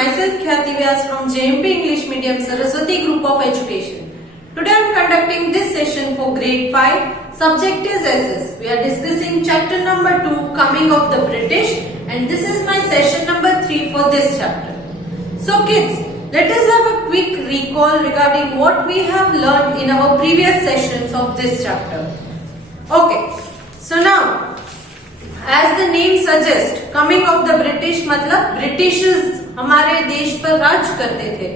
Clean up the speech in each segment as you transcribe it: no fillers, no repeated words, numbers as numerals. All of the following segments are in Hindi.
myself Khyati Vyas from JMP English Medium Saraswati Group of Education. Today I am conducting this session for grade 5. Subject is SS. We are discussing chapter number 2, Coming of the British, and this is my session number 3 for this chapter. So kids, let us have a quick recall regarding what we have learned in our previous sessions of this chapter. Okay, so now as the name suggests, coming of the British मतलब ब्रिटिशर्स हमारे देश पर राज करते थे,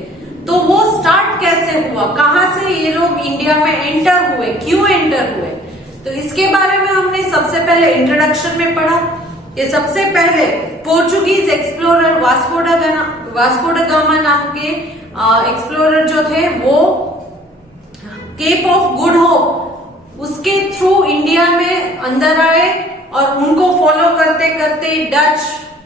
तो वो स्टार्ट कैसे हुआ, कहां से ये लोग इंडिया में एंटर हुए, क्यों एंटर हुए, तो इसके बारे में हमने सबसे पहले इंट्रोडक्शन में पढ़ा। ये सबसे पहले Portuguese explorer Vasco da Gama नाम के एक्सप्लोरर जो थे वो केप ऑफ गुड होप उसके थ्रू इंडिया में अंदर आए और उनको फॉलो करते करते डच,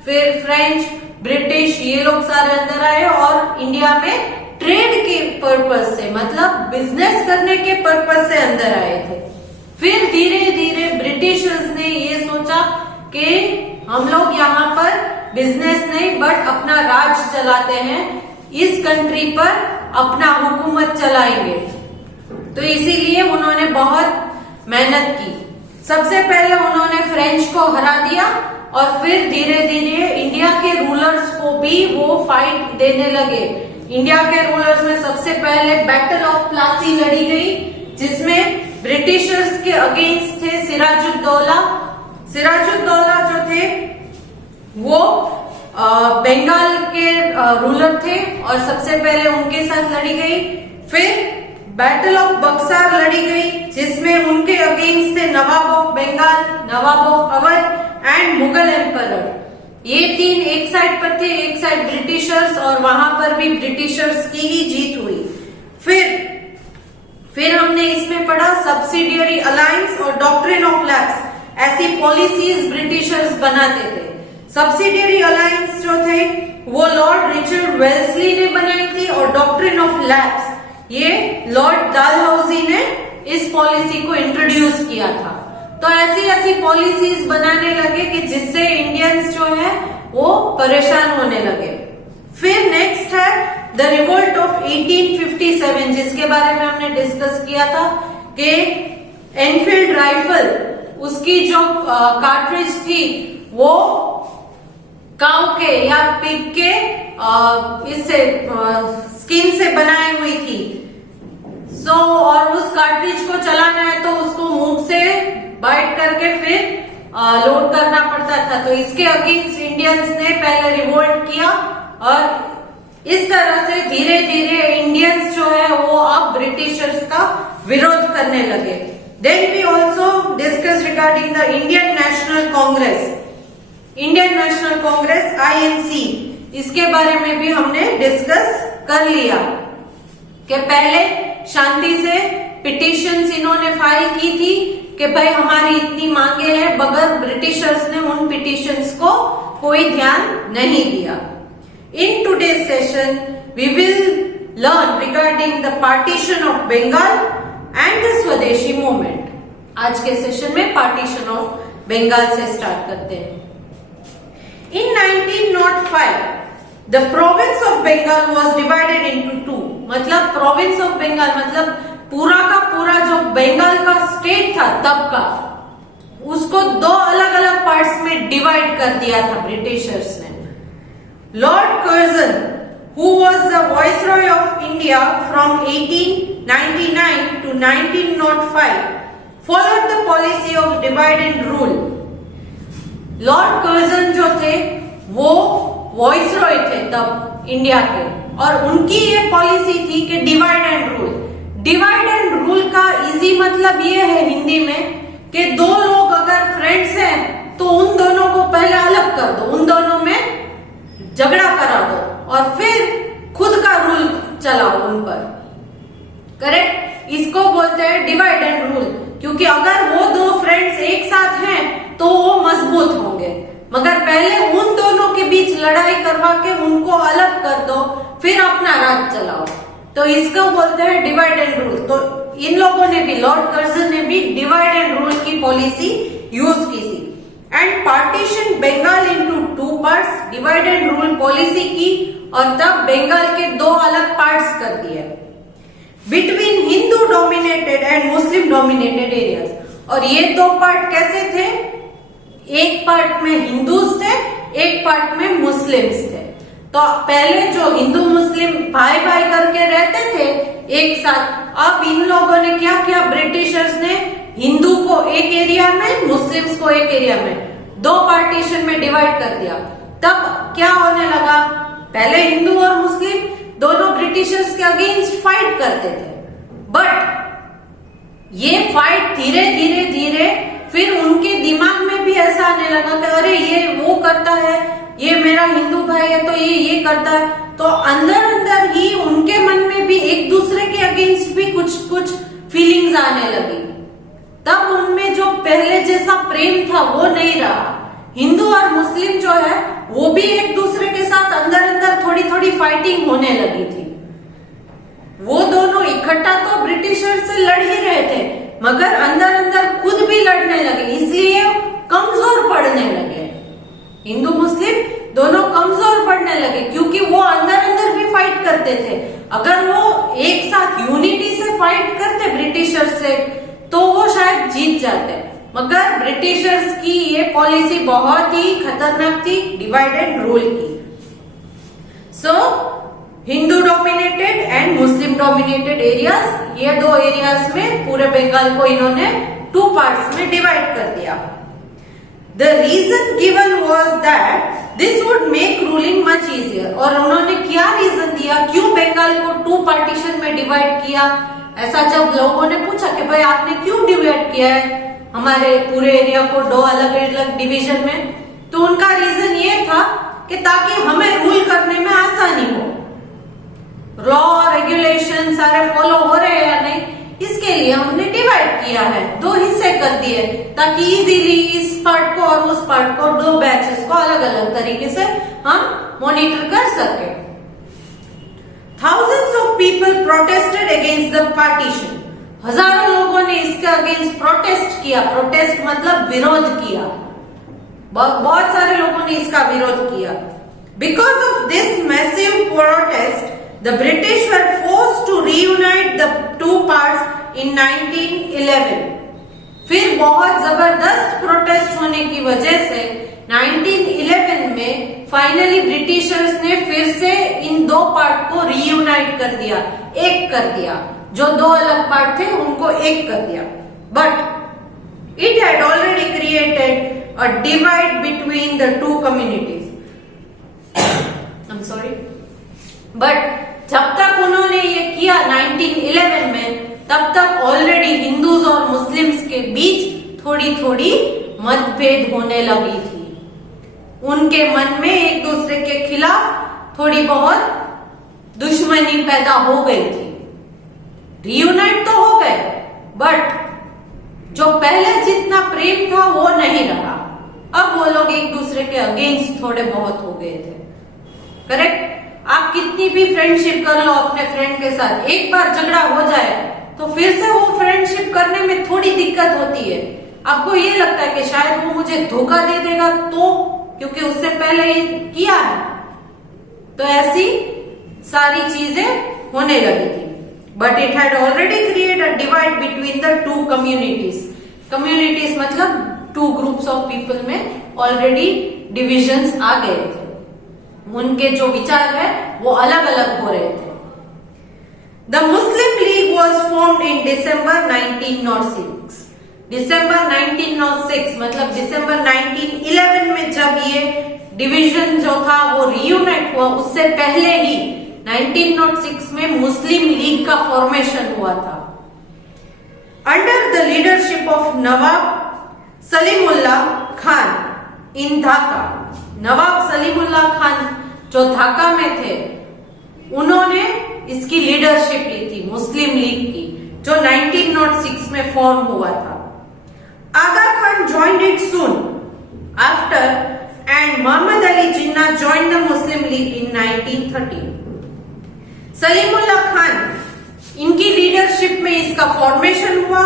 फिर फ्रेंच, ब्रिटिश, ये लोग सारे अंदर आए और इंडिया में ट्रेड के पर्पस से मतलब बिजनेस करने के पर्पस से अंदर आए थे। फिर धीरे धीरे ब्रिटिशर्स ने ये सोचा कि हम लोग यहाँ पर बिजनेस नहीं बट अपना राज चलाते हैं, इस कंट्री पर अपना हुकूमत चलाएंगे, तो इसीलिए उन्होंने बहुत मेहनत की। सबसे पहले उन्होंने फ्रेंच को हरा दिया और फिर धीरे धीरे इंडिया के रूलर्स को भी वो फाइट देने लगे। इंडिया के रूलर्स में सबसे पहले बैटल ऑफ प्लासी लड़ी गई, जिसमें ब्रिटिशर्स के अगेंस्ट थे सिराजुद्दौला जो थे वो बंगाल के रूलर थे और सबसे पहले उनके साथ लड़ी गई। फिर बैटल ऑफ बक्सार लड़ी गई, जिसमें उनके अगेंस्ट थे Nawab of Bengal, Nawab of Awadh and Mughal emperor. ये तीन एक साइड पर थे, एक साइड ब्रिटिशर्स, और वहां पर भी ब्रिटिशर्स की ही जीत हुई। फिर हमने इसमें पढ़ा सब्सिडियरी अलायंस और डॉक्ट्रिन ऑफ लैप्स, ऐसी पॉलिसीज ब्रिटिशर्स बनाते थे। सब्सिडियरी अलायंस जो थे वो लॉर्ड रिचर्ड वेल्सली ने बनाई थी और डॉक्ट्रिन ऑफ लैप्स ये लॉर्ड डालहौसी ने इस पॉलिसी को इंट्रोड्यूस किया था। तो ऐसी पॉलिसीज बनाने लगे कि जिससे इंडियंस जो है वो परेशान होने लगे। फिर नेक्स्ट है द रिवोल्ट ऑफ 1857, जिसके बारे में हमने डिस्कस किया था कि एनफील्ड राइफल उसकी जो कार्ट्रिज थी वो काऊ के या पिग के इससे स्किन से बनाई हुई थी। और उस कार्ट्रिज को चलाना है तो उसको मुंह से बाइट करके फिर लोड करना पड़ता था। तो इसके अगेंस्ट इंडियंस ने पहले रिवोल्ट किया और इस तरह से धीरे धीरे इंडियंस जो है वो अब ब्रिटिशर्स का विरोध करने लगे। Then we also discuss regarding the Indian National Congress INC, इसके बारे में भी हमने डिस्कस कर लिया कि पहले शांति से पिटिशंस इन्होंने फाइल की थी कि भाई हमारी इतनी मांगे हैं, मगर ब्रिटिशर्स ने उन पिटिशंस को कोई ध्यान नहीं दिया। In today's session we will learn regarding the partition of Bengal and the swadeshi movement. आज के सेशन में पार्टीशन ऑफ बंगाल से स्टार्ट करते हैं। In 1905, the province of Bengal was divided into two. मतलब province of Bengal मतलब पूरा का पूरा जो बंगाल का स्टेट था तब का, उसको दो अलग अलग पार्ट्स में डिवाइड कर दिया था ब्रिटिशर्स ने। Lord Curzon, who was the viceroy of India from 1899 to 1905, followed the policy of divide and rule. Lord Curzon जो थे वो वॉइसरॉय थे तब इंडिया के, और उनकी ये पॉलिसी थी कि divide and rule. Divide and rule का इजी मतलब ये है हिंदी में कि दो लोग अगर फ्रेंड्स हैं तो उन दोनों को पहले अलग कर दो, उन दोनों में झगड़ा करा दो और फिर खुद का रूल चलाओ उन पर। करेक्ट, इसको बोलते हैं डिवाइड एंड रूल, क्योंकि अगर वो दो फ्रेंड्स एक साथ हैं तो वो मजबूत होंगे, मगर पहले उन दोनों के बीच लड़ाई करवा के उनको अलग कर दो, फिर अपना राज चलाओ, तो इसको बोलते हैं डिवाइड एंड रूल। तो इन लोगों ने भी, लॉर्ड कर्जन ने भी डिवाइड एंड रूल की पॉलिसी यूज की थी। And partition Bengal into 2 parts, divide and rule policy की और तब बंगाल के 2 अलग पार्ट्स कर दिए between Hindu dominated and Muslim dominated areas. और ये 2 पार्ट कैसे थे? एक पार्ट में हिंदूज थे, एक पार्ट में मुस्लिम्स थे। तो पहले जो हिंदू मुस्लिम भाई भाई करके रहते थे एक साथ, अब इन लोगों ने क्या किया, ब्रिटिशर्स ने हिंदू को एक एरिया में, मुस्लिम्स को एक एरिया में, 2 पार्टीशन में डिवाइड कर दिया। तब क्या होने लगा, पहले हिंदू और मुस्लिम दोनों ब्रिटिशर्स के अगेंस्ट फाइट करते थे, बट ये फाइट धीरे धीरे धीरे फिर उनके दिमाग में भी ऐसा आने लगा कि अरे ये वो करता है, ये मेरा हिंदू भाई है तो ये करता है। तो अंदर अंदर ही उनके मन में भी एक दूसरे के अगेंस्ट भी कुछ कुछ फीलिंग्स आने लगी। तब उनमें जो पहले जैसा प्रेम था वो नहीं रहा। हिंदू और मुस्लिम जो है वो भी एक दूसरे के साथ अंदर अंदर थोड़ी थोड़ी फाइटिंग होने लगी थी। वो दोनों इकट्ठा तो ब्रिटिशर से लड़ ही रहे थे, मगर अंदर अंदर खुद भी लड़ने लगे, इसलिए कमजोर पड़ने लगे। हिंदू मुस्लिम दोनों कमजोर पड़ने लगे क्योंकि वो अंदर अंदर भी फाइट करते थे। अगर वो एक साथ यूनिटी से फाइट करते ब्रिटिशर से तो वो शायद जीत जाते, मगर ब्रिटिशर्स की ये पॉलिसी बहुत ही खतरनाक थी, डिवाइड एंड रूल की। So Hindu dominated and Muslim dominated areas, ये 2 एरियाज में पूरे बंगाल को इन्होंने 2 पार्ट्स में डिवाइड कर दिया। The reason given was that this would make ruling much easier. और उन्होंने क्या रीजन दिया, क्यों बंगाल को 2 पार्टीशन में डिवाइड किया? ऐसा जब लोगों ने पूछा कि भाई आपने क्यों डिवाइड किया है हमारे पूरे एरिया को 2 अलग अलग डिवीजन में, तो उनका रीजन ये था कि ताकि हमें रूल करने में आसानी हो, लॉ रेगुलेशन सारे फॉलो हो रहे हैं या नहीं, इसके लिए हमने डिवाइड किया है, 2 हिस्से कर दिए ताकि इजीली इस पार्ट को और उस पार्ट को 2 बैचेस को अलग अलग तरीके से हम मॉनिटर कर सके। Thousands of people protested against the partition. हजारों लोगों ने इसके अगेंस्ट प्रोटेस्ट किया। प्रोटेस्ट मतलब विरोध किया, बहुत सारे लोगों ने इसका विरोध किया। Because of this massive protest, the British were forced to reunite the 2 parts in 1911. फिर बहुत जबरदस्त प्रोटेस्ट होने की वजह से 1911 में फाइनली ब्रिटिशर्स ने फिर से इन 2 पार्ट को रीयूनाइट कर दिया, एक कर दिया। जो 2 अलग पार्ट थे उनको एक कर दिया, but it had already created a divide between the 2 communities. I am sorry, but जब तक उन्होंने ये किया 1911 में, तब तक ऑलरेडी हिंदूज और मुस्लिम्स के बीच थोड़ी थोड़ी मतभेद होने लगी थी। उनके मन में एक दूसरे के खिलाफ थोड़ी बहुत दुश्मनी पैदा हो गई थी। रियूनाइट तो हो गए, बट जो पहले जितना प्रेम था वो नहीं रहा। अब वो लोग एक दूसरे के अगेंस्ट थोड़े बहुत हो गए थे। करेक्ट? आप कितनी भी फ्रेंडशिप कर लो अपने फ्रेंड के साथ, एक बार झगड़ा हो जाए तो फिर से वो फ्रेंडशिप करने में थोड़ी दिक्कत होती है। आपको ये लगता है कि शायद वो मुझे धोखा दे देगा, तो क्योंकि उससे पहले ही किया है, तो ऐसी सारी चीजें होने लगी थी। But it had already create a divide between the 2 communities. Communities मतलब 2 ग्रुप्स ऑफ पीपल में ऑलरेडी डिविजन्स आ गए थे, उनके जो विचार है वो अलग अलग हो रहे थे। The Muslim league was formed in December 1906। दिसंबर 1906 मतलब दिसंबर 1911 में जब ये डिवीजन जो था वो रीयूनाइट हुआ, उससे पहले ही 1906 में मुस्लिम लीग का फॉर्मेशन हुआ था अंडर द लीडरशिप ऑफ नवाब सलीमुल्लाह खान इन ढाका। नवाब सलीमुल्लाह खान जो ढाका में थे, उन्होंने इसकी लीडरशिप ली थी मुस्लिम लीग की, जो 1906 में फॉर्म हुआ था। Aga Khan joined it soon after and Muhammad Ali Jinnah joined the Muslim League in 1913. Salimullah Khan इनकी लीडरशिप में इसका फॉर्मेशन हुआ।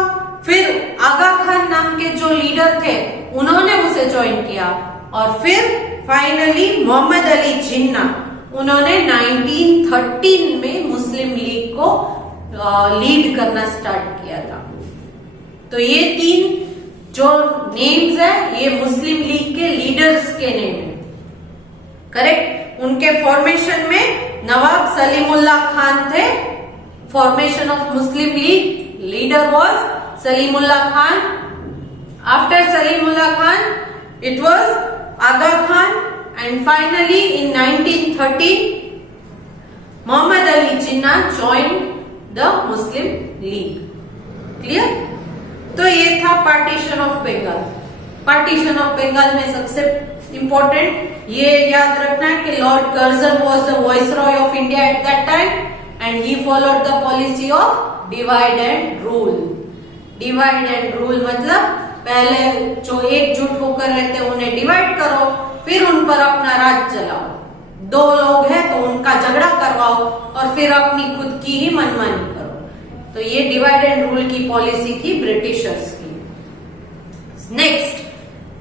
फिर आगा खान नाम के जो लीडर थे उन्होंने उसे ज्वाइन किया और फिर फाइनली मोहम्मद अली जिन्ना उन्होंने 1913 में मुस्लिम लीग को लीड करना स्टार्ट किया था। तो ये 3 जो नेम्स है ये मुस्लिम लीग के लीडर्स के नेम है, करेक्ट। उनके फॉर्मेशन में नवाब सलीमुल्लाह खान थे। Formation of Muslim League leader was Salimullah Khan. After Salimullah Khan it was Aga Khan and finally in 1913 Mohammad Ali Jinnah joined the Muslim League. Clear? तो ये था partition of Bengal. Partition of Bengal में सबसे इंपॉर्टेंट ये याद रखना है कि Lord Curzon was the viceroy of India at that time and he followed the policy of divide and rule. Divide and rule मतलब पहले जो एकजुट होकर रहते हैं उन्हें डिवाइड करो, फिर उन पर अपना राज चलाओ। 2 लोग हैं तो उनका झगड़ा करवाओ और फिर अपनी खुद की ही मनमानी करो। तो ये डिवाइड एंड रूल की पॉलिसी थी ब्रिटिशर्स की। Next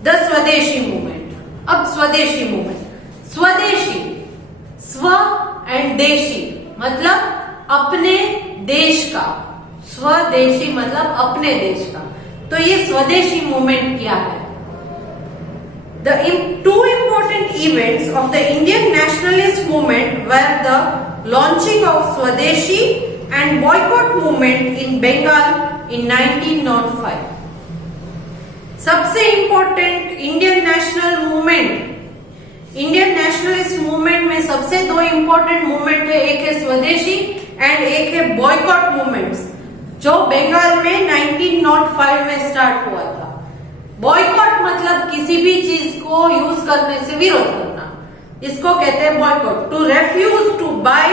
the swadeshi movement. अब स्वदेशी मूवमेंट, स्वदेशी स्व एंड देशी मतलब अपने देश का, स्वदेशी मतलब अपने देश का। तो ये स्वदेशी मूवमेंट क्या है? The 2 important events of the Indian nationalist movement were the launching of Swadeshi and boycott movement in Bengal in 1905. सबसे important Indian national movement, Indian nationalist movement में सबसे 2 इंपॉर्टेंट मूवमेंट है, एक है स्वदेशी एंड एक है बॉयकॉट मूवमेंट्स, जो बंगाल में 1905 में स्टार्ट हुआ था। बॉयकॉट मतलब किसी भी चीज को यूज करने से विरोध करना, इसको कहते हैं boycott. To refuse to buy,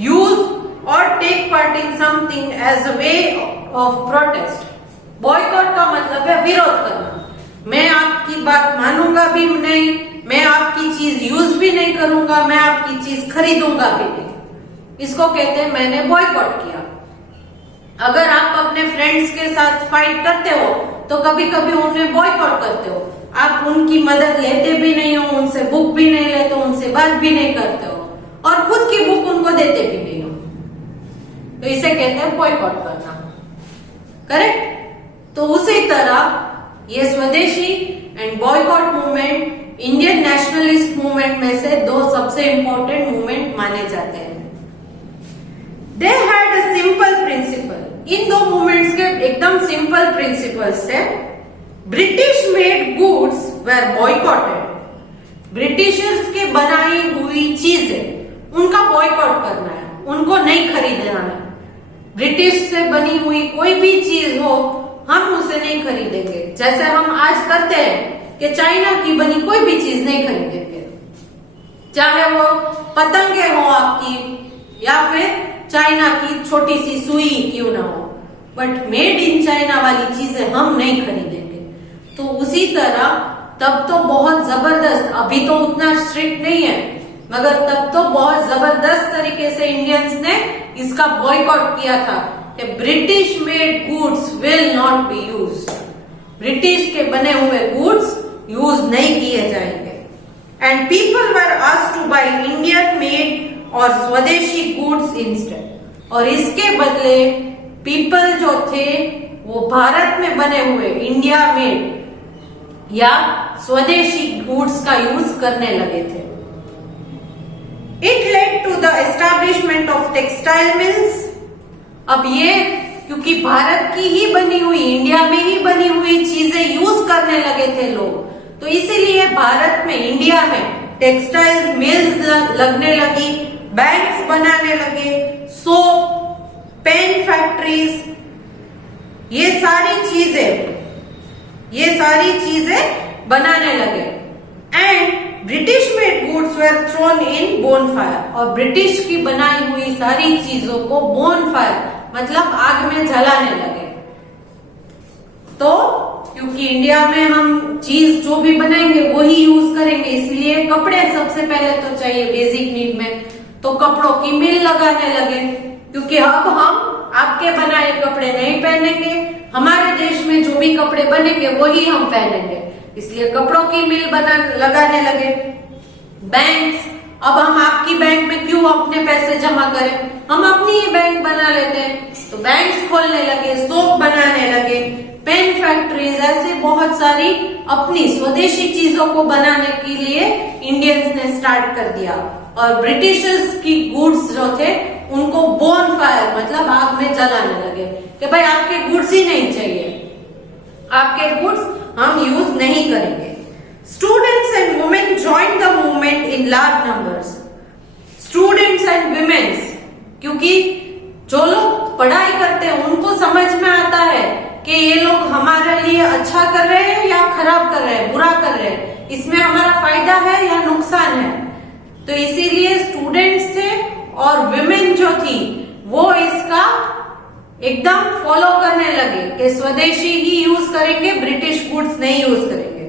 use और take part in something as a way of protest. Boycott का मतलब है विरोध करना। मैं आपकी बात मानूंगा भी नहीं, मैं आपकी चीज यूज भी नहीं करूंगा, मैं आपकी चीज खरीदूंगा भी नहीं। इसको कहते हैं मैंने बॉयकॉट किया। अगर आप अपने फ्रेंड्स के साथ फाइट करते हो तो कभी कभी उन्हें बॉयकॉट करते हो, आप उनकी मदद लेते भी नहीं हो, उनसे बुक भी नहीं लेते हो, उनसे बात भी नहीं करते हो और खुद की बुक उनको देते भी नहीं हो, तो इसे कहते हैं बॉयकॉट करना, करेक्ट। तो उसी तरह ये swadeshi and boycott movement Indian nationalist movement में से 2 सबसे इंपॉर्टेंट मूवमेंट माने जाते हैं। They had a simple principle. इन 2 मूवमेंट्स के एकदम सिंपल प्रिंसिपल्स थे। British made goods were boycotted. Britishers के बनाई हुई चीजें उनका बॉयकॉट करना है, उनको नहीं खरीदना है। ब्रिटिश से बनी हुई कोई भी चीज हो हम उसे नहीं खरीदेंगे। जैसे हम आज करते हैं कि चाइना की बनी कोई भी चीज नहीं खरीदेंगे, चाहे वो पतंगे हो आपकी या फिर चाइना की छोटी सी सुई क्यों ना हो, बट मेड इन चाइना वाली चीजें हम नहीं खरीदेंगे। तो उसी तरह तब तो बहुत जबरदस्त, अभी तो उतना स्ट्रिक्ट नहीं है मगर तब तो बहुत जबरदस्त तरीके से इंडियंस ने इसका बॉयकॉट किया था कि British made goods will not be used. British के बने हुए गुड्स यूज नहीं किए जाएंगे। And people were asked to buy Indian made और स्वदेशी गुड्स इंस्टेड। और इसके बदले पीपल जो थे वो भारत में बने हुए इंडिया मेड या स्वदेशी गुड्स का यूज करने लगे थे। It led to the establishment of textile mills. अब ये क्योंकि भारत की ही बनी हुई, इंडिया में ही बनी हुई चीजें यूज करने लगे थे लोग, तो इसीलिए भारत में, इंडिया में टेक्सटाइल मिल्स लगने लगी, बैंक्स बनाने लगे, सोप, पेन फैक्ट्रीज, ये सारी चीजें बनाने लगे। And British made goods were thrown in bonfire. और ब्रिटिश की बनाई हुई सारी चीजों को बोनफायर मतलब आग में जलाने लगे। तो क्योंकि इंडिया में हम चीज जो भी बनाएंगे वही यूज करेंगे, इसलिए कपड़े सबसे पहले तो चाहिए बेसिक नीड में, तो कपड़ों की मिल लगाने लगे। क्योंकि अब हम आपके बनाए कपड़े नहीं पहनेंगे, हमारे देश में जो भी कपड़े बनेंगे वही हम पहनेंगे। इसलिए कपड़ों की मिल लगाने लगे। बैंक्स, अब हम आपकी बैंक में क्यों अपने पैसे जमा करें, हम अपनी ही बैंक बना लेते हैं, तो बैंक्स खोलने लगे, सोप बनाने लगे, पेन फैक्ट्रीज, ऐसे बहुत सारी अपनी स्वदेशी चीजों को बनाने के लिए इंडियंस ने स्टार्ट कर दिया। और ब्रिटिशर्स की गुड्स जो थे उनको बोन फायर मतलब आग में जलाने लगे कि भाई आपके गुड्स ही नहीं चाहिए, आपके गुड्स हम यूज नहीं करेंगे। Students and women join the movement in large numbers. Students and women's, क्योंकि जो लोग पढ़ाई करते हैं उनको समझ में आता है कि ये लोग हमारे लिए अच्छा कर रहे हैं या खराब कर रहे हैं, बुरा कर रहे हैं, इसमें हमारा फायदा है या नुकसान है। तो इसीलिए स्टूडेंट्स थे और विमेन जो थी वो इसका एकदम फॉलो करने लगे कि स्वदेशी ही यूज करेंगे, ब्रिटिश गुड्स नहीं यूज करेंगे।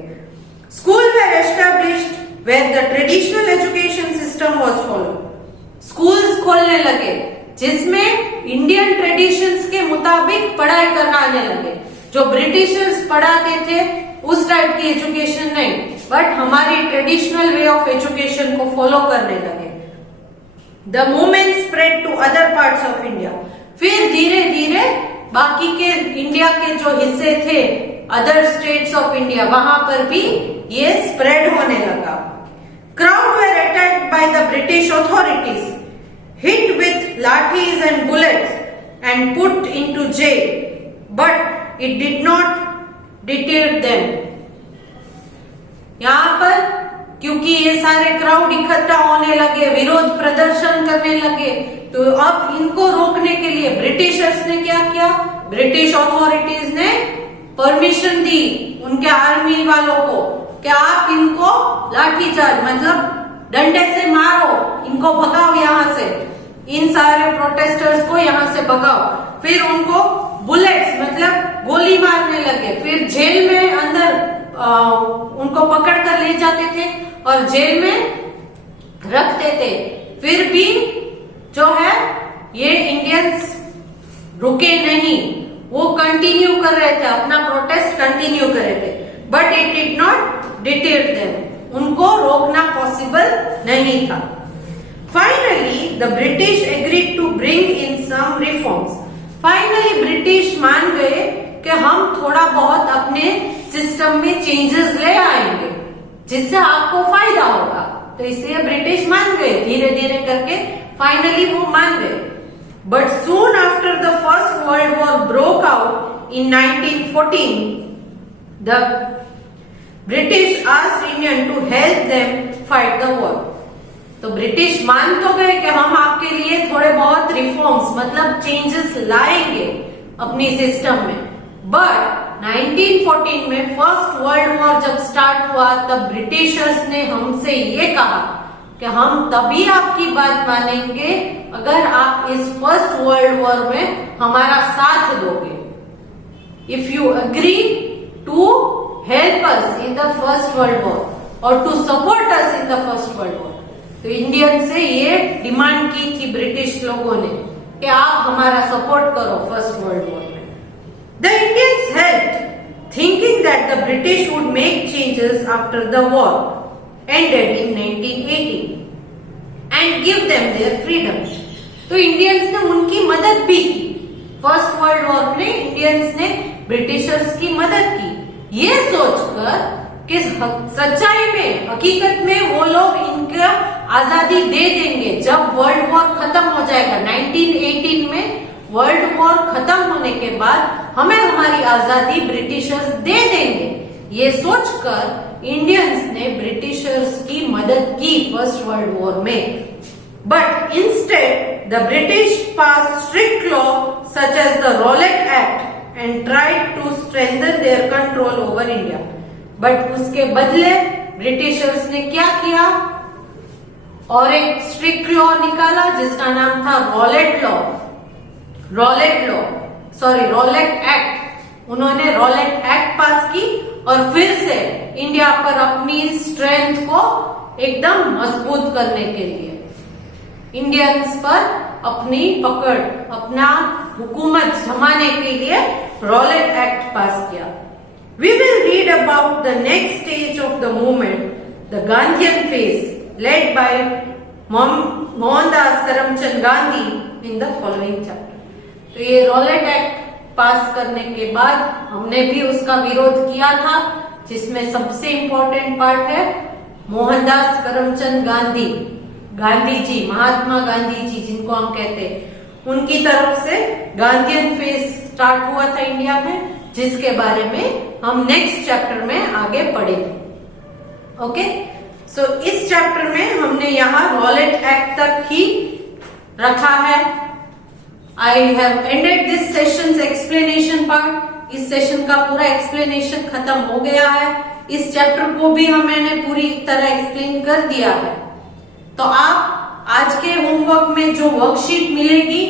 School were established where the traditional education system was followed. Schools खोलने लगे जिसमें इंडियन ट्रेडिशंस के मुताबिक पढ़ाई कराने लगे। जो ब्रिटिशर्स पढ़ाते थे उस टाइप की एजुकेशन नहीं, बट हमारी ट्रेडिशनल वे ऑफ एजुकेशन को फॉलो करने लगे। The movement spread to other parts of India. फिर धीरे धीरे बाकी के इंडिया के जो हिस्से थे, अदर स्टेट्स ऑफ इंडिया, वहां पर भी ये स्प्रेड होने लगा। Crowd were attacked by the British authorities, hit with lathis and bullets and put into jail, but it did not deter them. यहाँ पर क्योंकि ये सारे क्राउड इकट्ठा होने लगे, विरोध प्रदर्शन करने लगे, तो अब इनको रोकने के लिए ब्रिटिशर्स ने क्या किया, ब्रिटिश अथॉरिटीज ने परमिशन दी उनके आर्मी वालों को कि आप इनको लाठीचार्ज मतलब डंडे से मारो, इनको भगाओ यहाँ से, इन सारे प्रोटेस्टर्स को यहाँ से भगाओ। फिर उनको बुलेट्स मतलब गोली मारने लगे, फिर जेल में अंदर उनको पकड़ कर ले जाते थे और जेल में रखते थे। फिर भी जो है ये इंडियंस रुके नहीं, वो कंटिन्यू कर रहे थे, अपना प्रोटेस्ट कंटिन्यू कर रहे थे, but it did not deter them, उनको रोकना पॉसिबल नहीं था। Finally, the British agreed to bring in some reforms. Finally, British मान गए कि हम थोड़ा बहुत अपने सिस्टम में चेंजेस ले आएंगे जिससे आपको फायदा होगा, तो इसलिए ब्रिटिश मान गए, धीरे धीरे करके फाइनली वो मान गए। But soon after the first world war broke out in 1914, the British asked Indian to help them fight the war. तो ब्रिटिश मान तो गए कि हम आपके लिए थोड़े बहुत रिफॉर्म्स मतलब चेंजेस लाएंगे अपनी सिस्टम में, बट 1914 में फर्स्ट वर्ल्ड वॉर जब स्टार्ट हुआ तब ब्रिटिशर्स ने हमसे ये कहा कि हम तभी आपकी बात मानेंगे अगर आप इस फर्स्ट वर्ल्ड वॉर में हमारा साथ दोगे, if you agree to help us in the first world War और to support us in the first world War. तो इंडियन से ये डिमांड की थी ब्रिटिश लोगों ने कि आप हमारा सपोर्ट करो फर्स्ट वर्ल्ड वॉर में। The Indians helped thinking that the British would make changes after the war ended in 1918 and give them their freedom. तो इंडियंस ने उनकी मदद भी की, फर्स्ट वर्ल्ड वॉर में इंडियंस ने ब्रिटिशर्स की मदद की, ये सोचकर कि सच्चाई में हकीकत में वो लोग इनका आजादी दे देंगे जब वर्ल्ड वॉर खत्म हो जाएगा। 1918 में वर्ल्ड वॉर खत्म होने के बाद हमें हमारी आजादी ब्रिटिशर्स दे देंगे, ये सोचकर इंडियंस ने ब्रिटिशर्स की मदद की फर्स्ट वर्ल्ड वॉर में। But instead the British pass strict law such as the Rowlatt Act and tried to strengthen their control over India. But उसके बदले ब्रिटिशर्स ने क्या किया, और एक स्ट्रिक्ट लॉ निकाला जिसका नाम था रॉलेट एक्ट। उन्होंने रॉलेट एक्ट पास की और फिर से इंडिया पर अपनी स्ट्रेंथ को एकदम मजबूत करने के लिए, इंडियंस पर अपनी पकड़, अपना हुकूमत जमाने के लिए रॉलेट एक्ट पास किया। We will read about the next stage of the movement, the Gandhian phase, led by Mohandas Karamchand Gandhi in the following chapter. तो ये रॉलेट एक्ट पास करने के बाद हमने भी उसका विरोध किया था, जिसमें सबसे इम्पोर्टेंट पार्ट है मोहनदास करमचंद गांधी, गांधी जी, महात्मा गांधी जी जिनको हम कहते हैं, उनकी तरफ से गांधीयन फेज स्टार्ट हुआ था इंडिया में, जिसके बारे में हम नेक्स्ट चैप्टर में आगे पढ़ेंगे. ओके, सो इस चैप्टर में हमने यहाँ रॉलेट एक्ट तक ही रखा है. I have ended this sessions explanation part. इस सेशन का पूरा एक्सप्लेनेशन खत्म हो गया है. इस चैप्टर को भी मैंने पूरी तरह एक्सप्लेन कर दिया है. तो आप आज के होमवर्क में जो वर्कशीट मिलेगी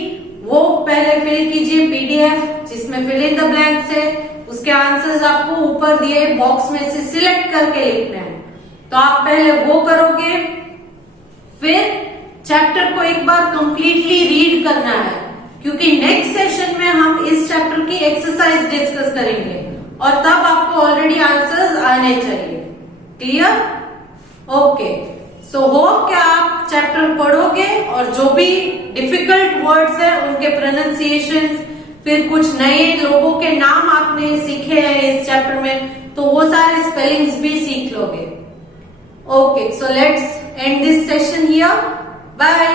वो पहले फिल कीजिए PDF, जिसमें फिल इन द ब्लैंक्स है. उसके आंसर्स आपको ऊपर दिए बॉक्स में से सिलेक्ट करके लिखने हैं. तो आप पहले वो करोगे, फिर चैप्टर को एक बार कंप्लीटली रीड करना है, क्योंकि नेक्स्ट सेशन में हम इस चैप्टर की एक्सरसाइज डिस्कस करेंगे और तब आपको ऑलरेडी आंसर्स आने चाहिए. क्लियर? ओके, सो होप कि आप चैप्टर पढ़ोगे और जो भी डिफिकल्ट वर्ड्स है उनके प्रोनाउंसिएशंस, फिर कुछ नए लोगों के नाम आपने सीखे हैं इस चैप्टर में, तो वो सारे स्पेलिंग्स भी सीख लोगे. Okay, so let's end this session here. Bye.